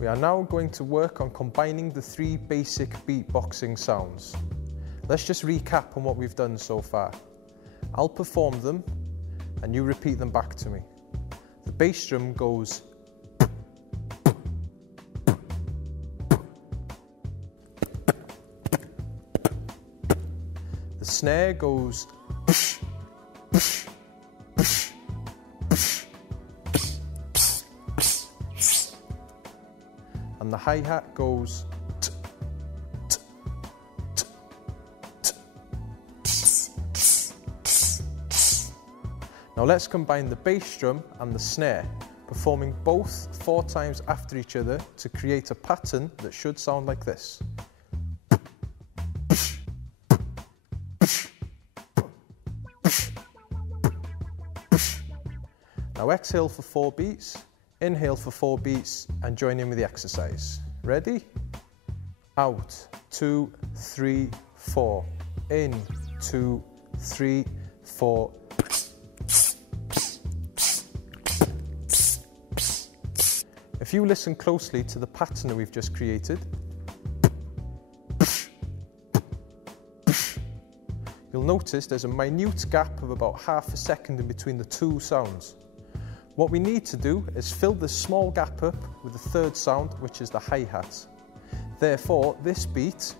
We are now going to work on combining the 3 basic beatboxing sounds. Let's just recap on what we've done so far. I'll perform them and you repeat them back to me. The bass drum goes. The snare goes. And the hi-hat goes. Now let's combine the bass drum and the snare, performing both 4 times after each other to create a pattern that should sound like this. Now exhale for 4 beats, inhale for 4 beats, and join in with the exercise. Ready? Out, 2, 3, 4. In, 2, 3, 4. If you listen closely to the pattern that we've just created, you'll notice there's a minute gap of about ½ a second in between the 2 sounds. What we need to do is fill this small gap up with the 3rd sound, which is the hi-hat. Therefore, this beat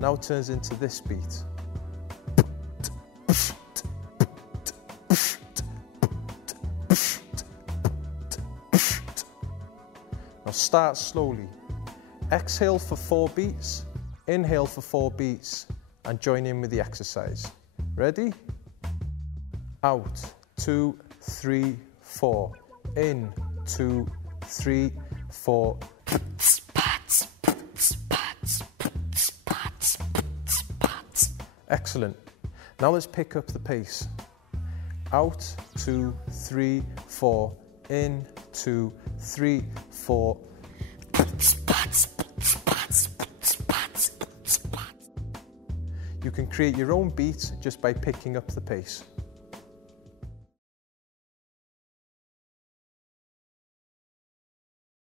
now turns into this beat. Now start slowly. Exhale for 4 beats, inhale for 4 beats, and join in with the exercise. Ready? Out, 2, 3, 4. In, 2, 3, 4. Excellent. Now let's pick up the pace. Out, 2, 3, 4. In, 2, 3, 4. You can create your own beat just by picking up the pace.